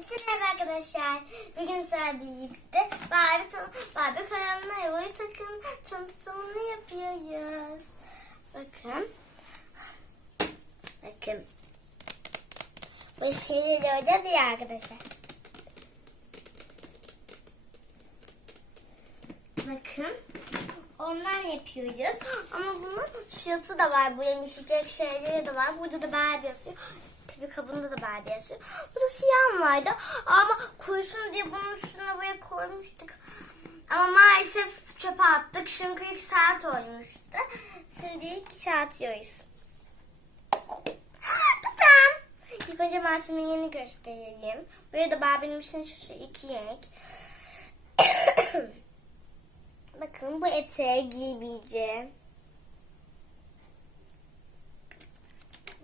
Merhaba arkadaşlar. Bugün sizlerle birlikte Barbie, Barbie kanalına Evo'yu takım tanıtımını yapıyoruz. Bakın. Bakın. Bu şeyleri orada diye arkadaşlar. Bakın. Ondan yapıyoruz. Ama bunun fiyatı da var. Bu yumuşayacak şeyleri de var. Burada da Barbie yazıyor. Tabii kabında da Barbie yazıyor. Bu da siyah vardı. Ama kurusun diye bunun üstüne buraya koymuştuk. Ama maalesef çöpe attık. Çünkü ilk saat olmuştu. Şimdi ilk atıyoruz. Tamam. İlk önce malzemeyi göstereyim. Buraya da Barbie'nin için şu iki renk. Bakın bu eteği giyebileceğim.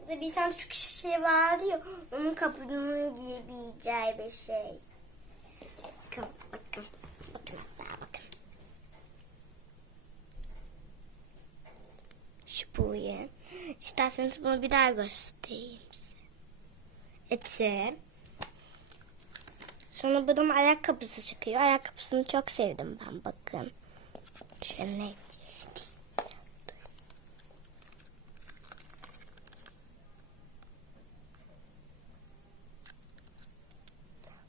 Burada bir tane şu şey vardı ya onun kabuğunu giyebileceği bir şey. Bakın bakın. Bakın hatta bakın. Şu buyu. İsterseniz bunu bir daha göstereyim size. Eteği. Sonra buradan ayakkabısı çıkıyor. Ayakkabısını çok sevdim ben bakın. Şöyle işte.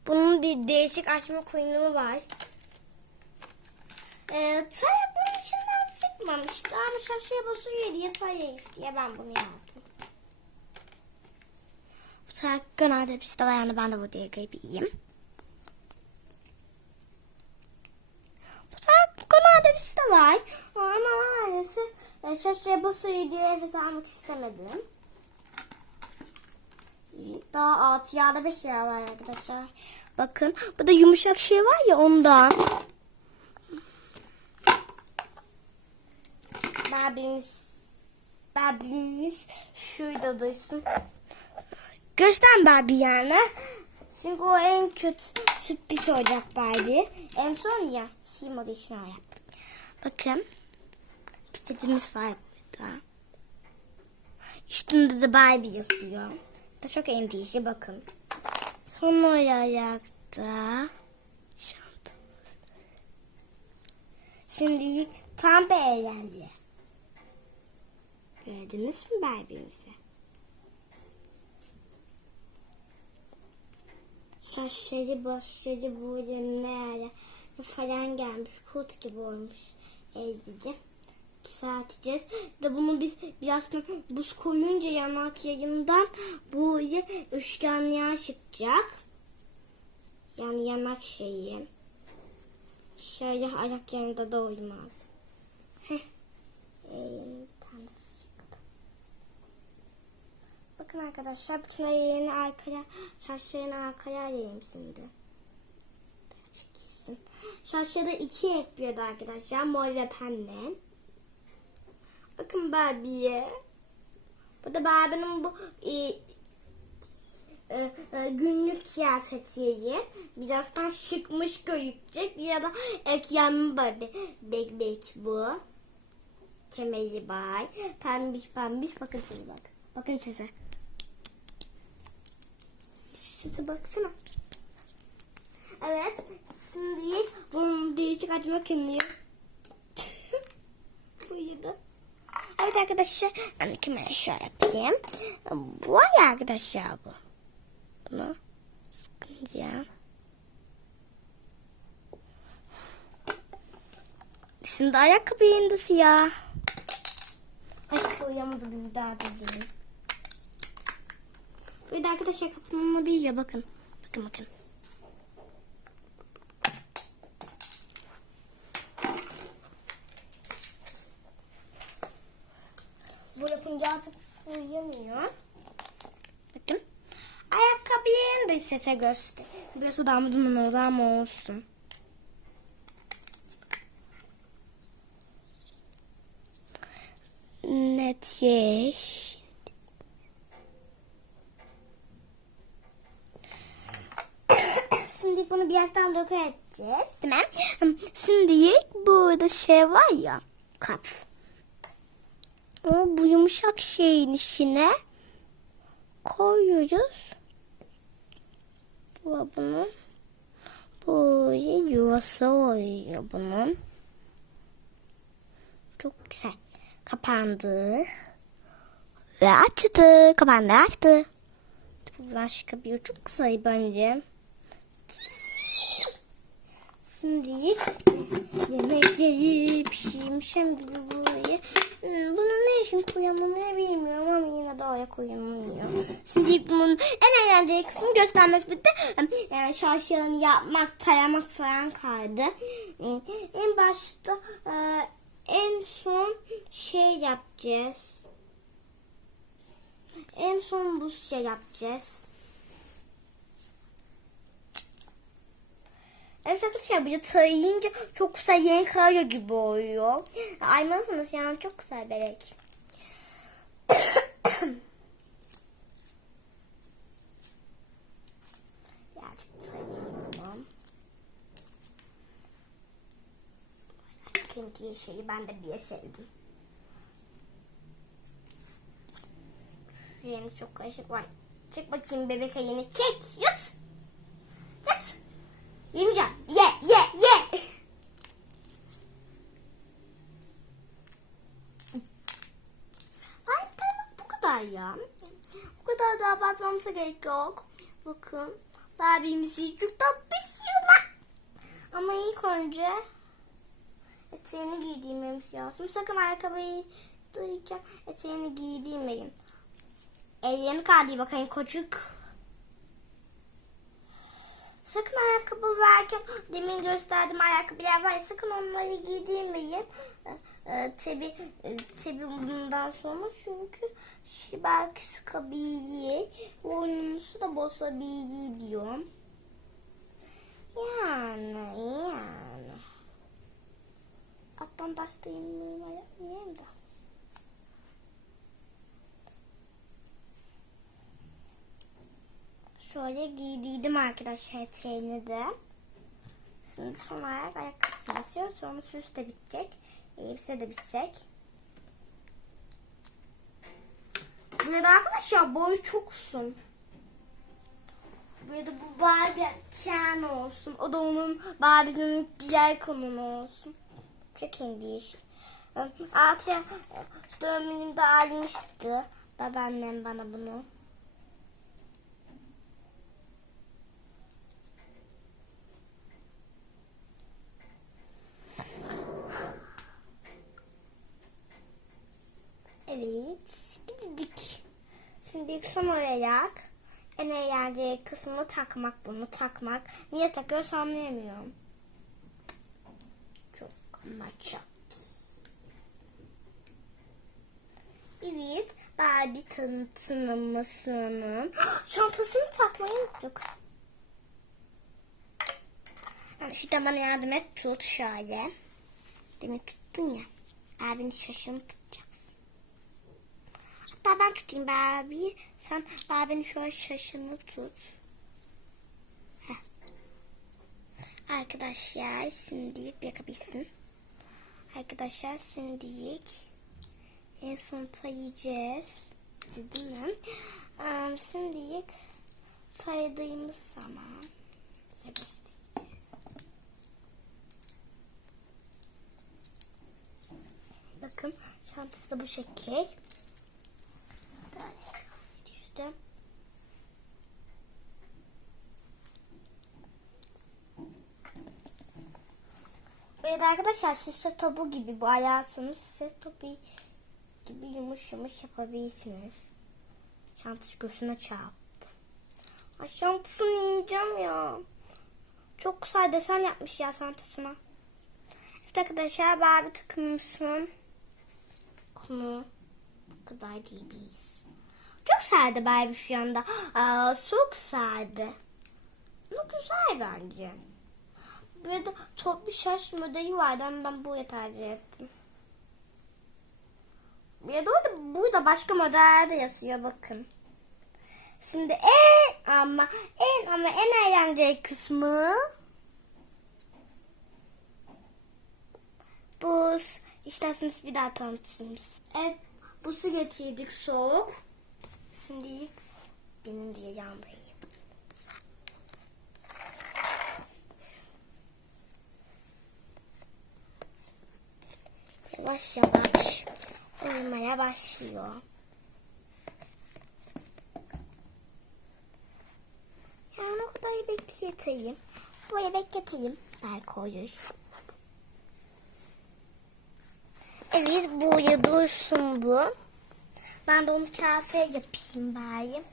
Bunun bir değişik açma kuyruğu var. Ee, Taya bunun içinden çıkmamıştı ama şaşıya basıyor diye Taya istiyor. Ben bunu yaptım. Bu Taya genelde bir var yani ben de bu diye. Bu şey var. Ama maalesef e, şaşıya basıyor diye Efes almak istemedim. Daha altı yağda bir şey var arkadaşlar. Bakın bu da yumuşak şey var ya ondan. Barbie'miz Barbie'miz şurada dursun. Göster Barbie yani. Çünkü o en kötü sürpriz olacak Barbie. En son ya Simo'da işini yaptım. Bakın. Pipetimiz var burada. Üstünde de Barbie yazıyor. Da çok endişe bakın. Son şantamız. Şimdi tam bir eğlence. Gördünüz mü Barbie'mizi? Saçları başları böyle ne falan gelmiş. Kurt gibi olmuş elbice. Düzelteceğiz. De bunu biz birazdan buz koyunca yanak yayından böyle üçgenliğe çıkacak. Yani yanak şeyi. Şöyle ayak yanında da uymaz. Heh. Ee. Bakın arkadaşlar bütün ayağını arkaya, saçlarını arkaya alayım şimdi. Çekilsin. Saçları iki ekliyordu arkadaşlar. Mor ve pembe. Bakın Barbie'ye. Bu da Barbie'nin bu e, e, e, günlük kıyafetiyi birazdan şıkmış gözükecek ya da ekranı Barbie bebek bu. Kemeri var. Pembiş pembiş. Bakın size bak. Bakın size. Size baksana. Evet. Şimdi bunun değişik açmak iniyor. Buyurdu. Evet arkadaşlar. Ben kamerayı şöyle yapayım. Bu var ya arkadaşlar bu. Bunu sıkınca. Şimdi ayakkabı yerinde siyah. Ay şu uyamadı bir daha dedim. Bir de arkadaşlar kapının bir ya bakın. Bakın bakın. Uyuyamıyor. Bakın. Ayakkabıyı da sese göster. Burası damdının orada ama olsun. Net yeş. Şimdi bunu birazdan dökü edeceğiz. Tamam. Şimdi burada şey var ya. Kap. O bu yumuşak şeyin içine koyuyoruz. Ve bunun böyle yuvası oluyor bunun. Çok güzel. Kapandı. Ve açtı. Kapandı açtı. Başka bir çok kısa bence. Şimdi yemek yiyip pişirmişim gibi buraya. Hmm, Bunu ne için koyamını bilmiyorum ama yine de oraya koyamıyor. Şimdi bunun en eğlenceli kısmını göstermek bitti. Yani şarşılarını yapmak, tayamak falan kaldı. Hmm, En başta e, en son şey yapacağız. En son bu şey yapacağız. Evet arkadaşlar bir de tarayınca çok güzel renk alıyor gibi oluyor. Aymalısınız yani çok güzel bebek. Kendi şeyi ben de bir sevdim. Yeni çok karışık var. Çek bakayım bebek ayını. Çek. Yut. Yut. Yemeyeceğim. Ye ye ye. Ay tamam bu kadar ya. Bu kadar da abartmamıza gerek yok. Bakın. Barbie'mizi tatlı yiyorlar. Ama ilk önce eteğini giydirmemiz lazım. Sakın ayakkabıyı duyarken eteğini giydirmeyin. Ellerini kaldır bakayım kocuk. Sakın ayakkabı verken demin gösterdiğim ayakkabılar var. Sakın onları giydirmeyin. Ee, tabi e, tabi bundan sonra çünkü şey belki sıkabilir. Oyununuzu da bozabilir diyorum. Yani yani. Alttan bastırayım yapmayayım da. Şöyle giydiydim arkadaşlar eteğini de. Şimdi son ayak ayakkabısını basıyoruz. Sonra süs de bitecek. Elbise de bitecek. Burada arkadaşlar boyu çok uzun. Burada bu Barbie Ken olsun. O da onun Barbie'nin diğer konunu olsun. Çok iyi iş. Altı doğum günümde almıştı. Babaannem bana bunu. Evet. Gittik. Şimdi son olarak en eğlenceli kısmını takmak bunu takmak. Niye takıyoruz anlayamıyorum. Çok ama çok. Evet. Barbie tanıtımımızın çantasını takmayı unuttuk. Yani Şuradan bana yardım et. Tut şöyle. Demin tuttun ya. Abinin şaşını tutacaksın. Hatta ben tutayım Barbie. Sen Barbie'nin şöyle şaşını tut. Heh. Arkadaşlar şimdi yakabilsin. Arkadaşlar şimdi en son tayayacağız. Değil mi? Um, şimdi tayadığımız zaman. Bakın çantası da bu şekil. İşte. Evet arkadaşlar size topu gibi bu ayarsanız size topu gibi yumuş yumuş yapabilirsiniz. Çantası gözüne çarptı. Ay çantasını yiyeceğim ya. Çok güzel desen yapmış ya çantasına. Evet arkadaşlar Barbie takımımızın konu bu kadar gibiyiz. Sade Barbie şu anda. Aa, çok sade. Bu güzel bence. Burada top bir şaş modeli vardı ama ben buraya tercih ettim. Ya da orada burada başka modellerde yazıyor bakın. Şimdi en ama en ama en eğlenceli kısmı buz. İsterseniz bir daha tanıtayım. Evet buzu getirdik soğuk. Şimdi ilk benim diye yandayım. Yavaş yavaş olmaya başlıyor. Yani o kadar bekleteyim. Böyle bekleteyim. Belki olur. Evet, böyle dursun bu. Ben de onu kafe yapayım bari.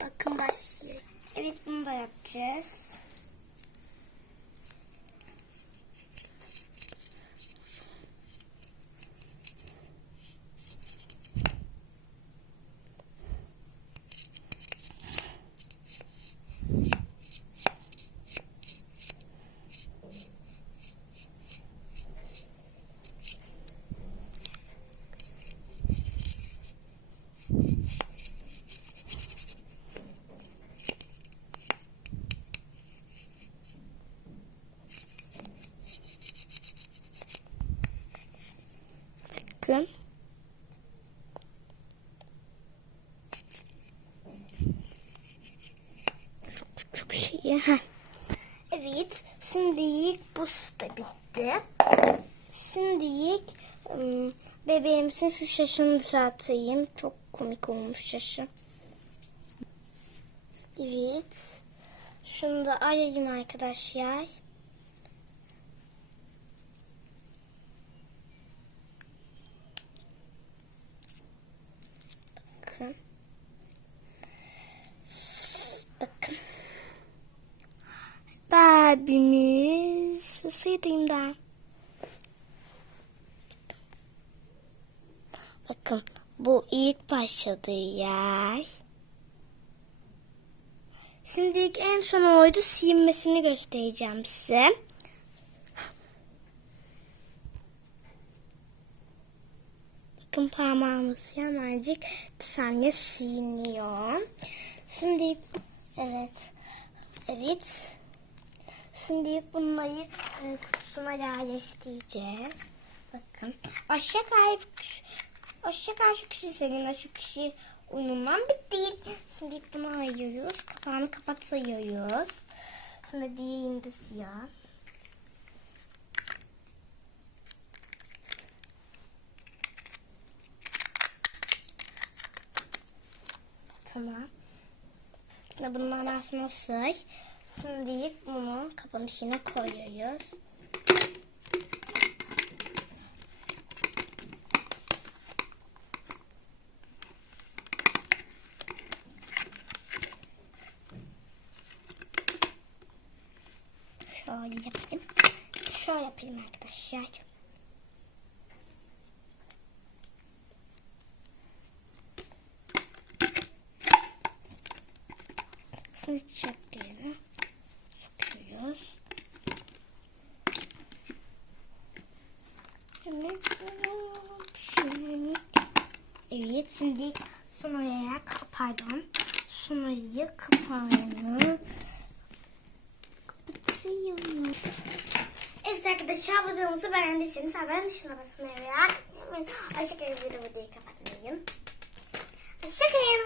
Bakın başlıyor. Evet bunu da yapacağız. Bakın. Çok Evet. Şimdi bu da bitti. Şimdi ım, bebeğimizin şu şaşını düzelteyim. Çok komik olmuş şaşı. Evet. Şunu da ayayım arkadaşlar. Bakın. Bakın. Barbie'miz. Sesiydim da. Bakın bu ilk başladığı yer. Şimdi en son oydu siyinmesini göstereceğim size. Bakın parmağımız hemencik saniye siniyor. Şimdi evet. Evet. Şimdi bunları e, kutusuna yerleştireceğiz. Bakın. Aşağı kay Aşağı kay şu kişi senin şu kişi unundan bitti. Şimdi bunu ayırıyoruz. Kapağını kapatıyoruz. Sonra diğerini de siyah. Tamam. Şimdi bunun manasını sır. Şimdi bunu kapanın içine koyuyoruz. Şöyle yapayım. Şöyle yapayım arkadaşlar. Şimdi çiçeklerini sokuyoruz. Evet şimdi sonraya pardon sonrayı kapağını kapatıyorum. Evet arkadaşlar videomuzu beğendiyseniz haberin dışına basmayı ve. Hoşçakalın videoyu kapatmayın. Hoşçakalın.